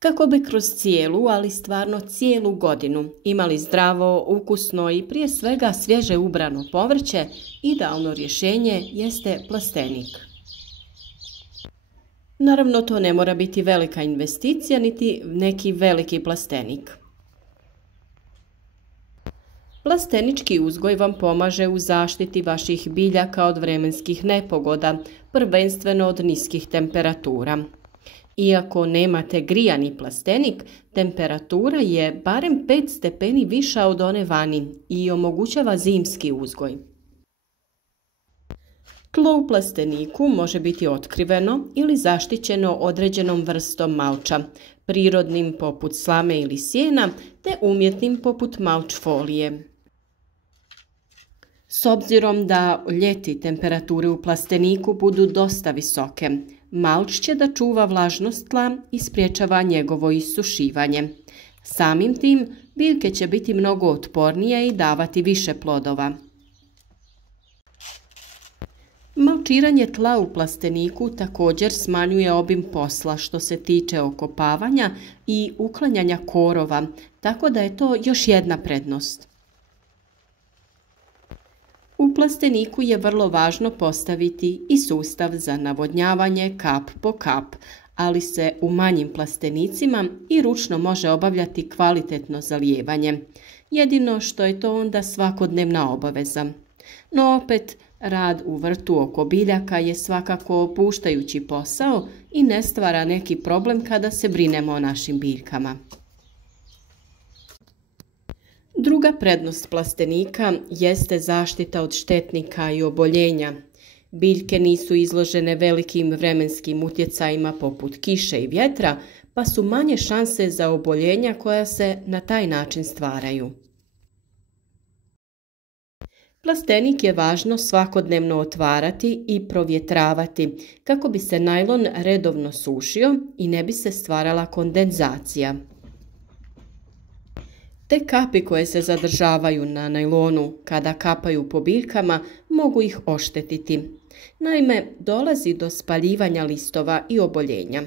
Kako bi kroz cijelu, ali stvarno cijelu godinu imali zdravo, ukusno i prije svega svježe ubrano povrće, idealno rješenje jeste plastenik. Naravno, to ne mora biti velika investicija niti neki veliki plastenik. Plastenički uzgoj vam pomaže u zaštiti vaših biljaka od vremenskih nepogoda, prvenstveno od niskih temperatura. Iako nemate grijani plastenik, temperatura je barem 5 stepeni viša od one vani i omogućava zimski uzgoj. Tlo u plasteniku može biti otkriveno ili zaštićeno određenom vrstom malča, prirodnim poput slame ili sjena, te umjetnim poput malč folije. S obzirom da ljeti temperature u plasteniku budu dosta visoke, malč će da čuva vlažnost tla i spriječava njegovo isušivanje. Samim tim, biljke će biti mnogo otpornije i davati više plodova. Malčiranje tla u plasteniku također smanjuje obim posla što se tiče okopavanja i uklanjanja korova, tako da je to još jedna prednost. U plasteniku je vrlo važno postaviti i sustav za navodnjavanje kap po kap, ali se u manjim plastenicima i ručno može obavljati kvalitetno zalijevanje. Jedino što je to onda svakodnevna obaveza. No opet, rad u vrtu oko biljaka je svakako opuštajući posao i ne stvara neki problem kada se brinemo o našim biljkama. Druga prednost plastenika jeste zaštita od štetnika i oboljenja. Biljke nisu izložene velikim vremenskim utjecajima poput kiše i vjetra, pa su manje šanse za oboljenja koja se na taj način stvaraju. Plastenik je važno svakodnevno otvarati i provjetravati kako bi se najlon redovno sušio i ne bi se stvarala kondenzacija. Te kapi koje se zadržavaju na najlonu kada kapaju po biljkama mogu ih oštetiti. Naime, dolazi do spaljivanja listova i oboljenja.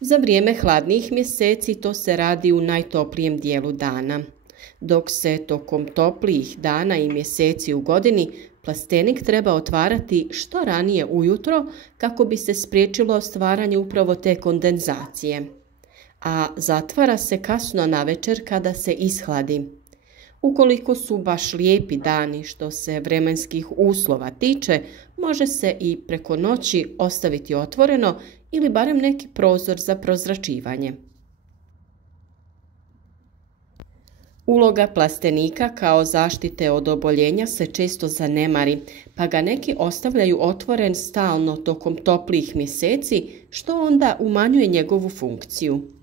Za vrijeme hladnijih mjeseci to se radi u najtoplijem dijelu dana. Dok se tokom toplijih dana i mjeseci u godini plastenik treba otvarati što ranije ujutro kako bi se spriječilo stvaranje upravo te kondenzacije. A zatvara se kasno navečer kada se ishladi. Ukoliko su baš lijepi dani što se vremenskih uslova tiče, može se i preko noći ostaviti otvoreno ili barem neki prozor za prozračivanje. Uloga plastenika kao zaštite od oboljenja se često zanemari, pa ga neki ostavljaju otvoren stalno tokom toplijih mjeseci, što onda umanjuje njegovu funkciju.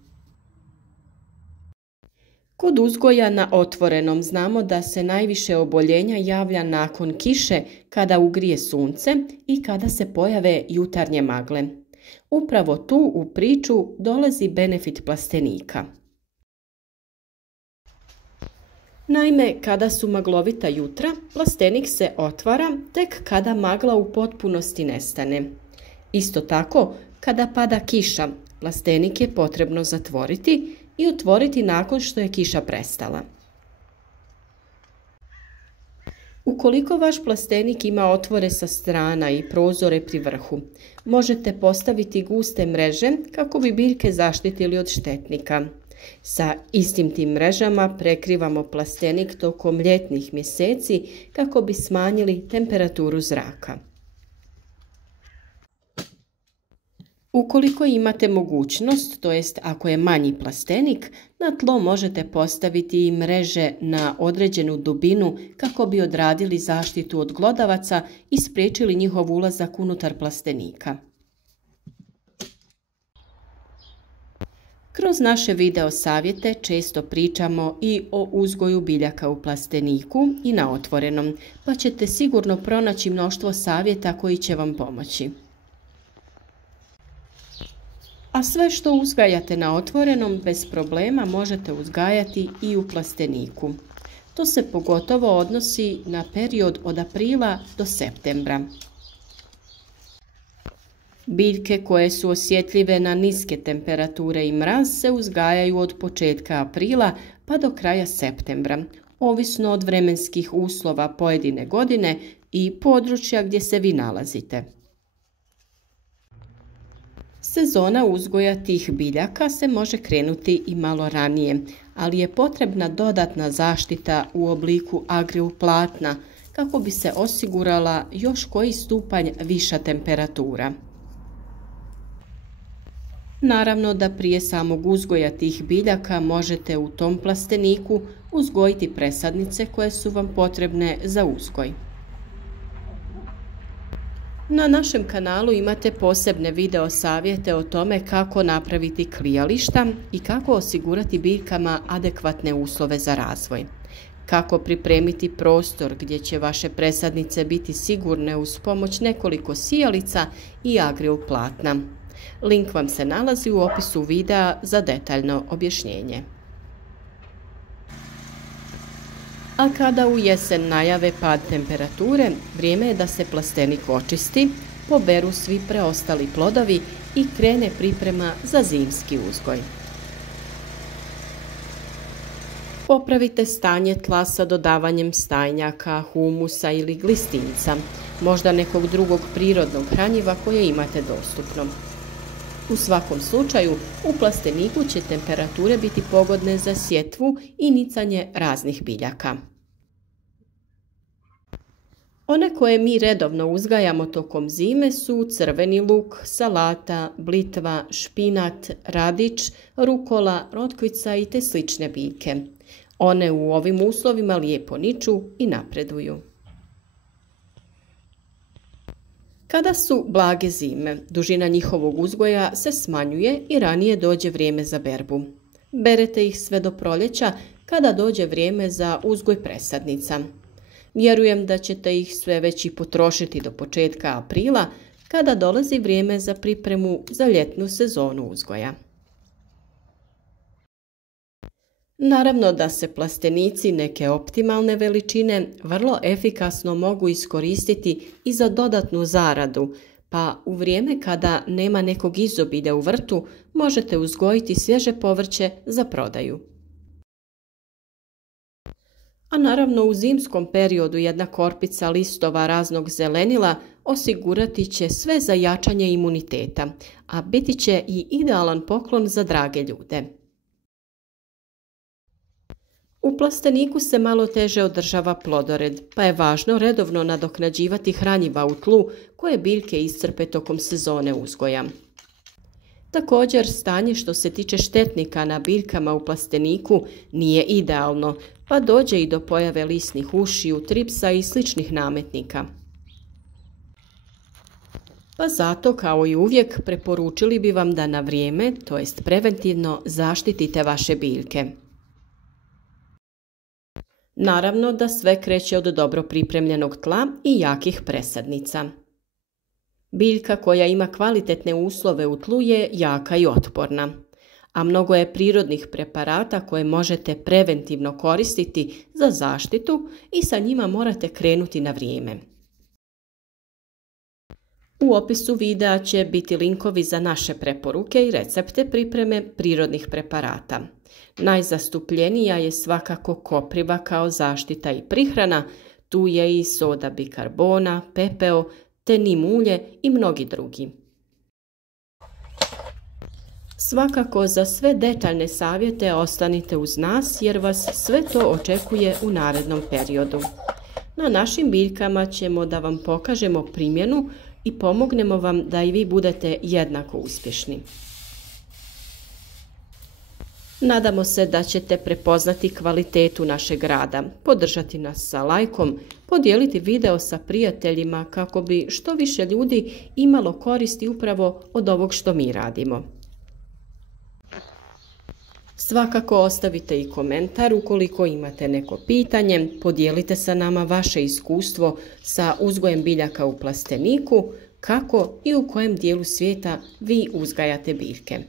Kod uzgoja na otvorenom znamo da se najviše oboljenja javlja nakon kiše kada ugrije sunce i kada se pojave jutarnje magle. Upravo tu u priču dolazi benefit plastenika. Naime, kada su maglovita jutra, plastenik se otvara tek kada magla u potpunosti nestane. Isto tako, kada pada kiša, plastenik je potrebno zatvoriti i otvoriti nakon što je kiša prestala. Ukoliko vaš plastenik ima otvore sa strana i prozore pri vrhu, možete postaviti guste mreže kako bi biljke zaštitili od štetnika. Sa istim tim mrežama prekrivamo plastenik tokom ljetnih mjeseci kako bi smanjili temperaturu zraka. Ukoliko imate mogućnost, to jest ako je manji plastenik, na tlo možete postaviti i mreže na određenu dubinu kako bi odradili zaštitu od glodavaca i spriječili njihov ulazak unutar plastenika. Kroz naše video savjete često pričamo i o uzgoju biljaka u plasteniku i na otvorenom, pa ćete sigurno pronaći mnoštvo savjeta koji će vam pomoći. A sve što uzgajate na otvorenom bez problema možete uzgajati i u plasteniku. To se pogotovo odnosi na period od aprila do septembra. Biljke koje su osjetljive na niske temperature i mraz se uzgajaju od početka aprila pa do kraja septembra, ovisno od vremenskih uslova pojedine godine i područja gdje se vi nalazite. Sezona uzgoja tih biljaka se može krenuti i malo ranije, ali je potrebna dodatna zaštita u obliku agrioplatna kako bi se osigurala još koji stupanj viša temperatura. Naravno da prije samog uzgoja tih biljaka možete u tom plasteniku uzgojiti presadnice koje su vam potrebne za uzgoj. Na našem kanalu imate posebne video savjete o tome kako napraviti klijališta i kako osigurati biljkama adekvatne uslove za razvoj. Kako pripremiti prostor gdje će vaše presadnice biti sigurne uz pomoć nekoliko sijalica i agrioplatna. Link vam se nalazi u opisu videa za detaljno objašnjenje. A kada u jesen najave pad temperature, vrijeme je da se plastenik očisti, poberu svi preostali plodovi i krene priprema za zimski uzgoj. Popravite stanje tla sa dodavanjem stajnjaka, humusa ili glistinca, možda nekog drugog prirodnog hranjiva koje imate dostupno. U svakom slučaju, u plasteniku će temperature biti pogodne za sjetvu i nicanje raznih biljaka. One koje mi redovno uzgajamo tokom zime su crveni luk, salata, blitva, špinat, radič, rukola, rotkvica i te slične biljke. One u ovim uslovima lijepo niču i napreduju. Kada su blage zime, dužina njihovog uzgoja se smanjuje i ranije dođe vrijeme za berbu. Berete ih sve do proljeća kada dođe vrijeme za uzgoj presadnica. Vjerujem da ćete ih sve već i potrošiti do početka aprila kada dolazi vrijeme za pripremu za ljetnu sezonu uzgoja. Naravno da se plastenici neke optimalne veličine vrlo efikasno mogu iskoristiti i za dodatnu zaradu, pa u vrijeme kada nema nekog izobilja u vrtu možete uzgojiti svježe povrće za prodaju. A naravno u zimskom periodu jedna korpica listova raznog zelenila osigurati će sve za jačanje imuniteta, a biti će i idealan poklon za drage ljude. U plasteniku se malo teže održava plodored, pa je važno redovno nadoknađivati hranjiva u tlu koje biljke iscrpe tokom sezone uzgoja. Također, stanje što se tiče štetnika na biljkama u plasteniku nije idealno, pa dođe i do pojave lisnih ušiju, tripsa i sličnih nametnika. Pa zato, kao i uvijek, preporučili bi vam da na vrijeme, to jest preventivno, zaštitite vaše biljke. Naravno da sve kreće od dobro pripremljenog tla i jakih presadnica. Biljka koja ima kvalitetne uslove u tlu je jaka i otporna, a mnogo je prirodnih preparata koje možete preventivno koristiti za zaštitu i sa njima morate krenuti na vrijeme. U opisu videa će biti linkovi za naše preporuke i recepte pripreme prirodnih preparata. Najzastupljenija je svakako kopriva kao zaštita i prihrana, tu je i soda bikarbona, pepeo, te nim ulje i mnogi drugi. Svakako za sve detaljne savjete ostanite uz nas jer vas sve to očekuje u narednom periodu. Na našim biljkama ćemo da vam pokažemo primjenu i pomognemo vam da i vi budete jednako uspješni. Nadamo se da ćete prepoznati kvalitetu našeg rada, podržati nas sa lajkom, podijeliti video sa prijateljima kako bi što više ljudi imalo koristi upravo od ovog što mi radimo. Svakako ostavite i komentar ukoliko imate neko pitanje, podijelite sa nama vaše iskustvo sa uzgojem biljaka u plasteniku, kako i u kojem dijelu svijeta vi uzgajate biljke.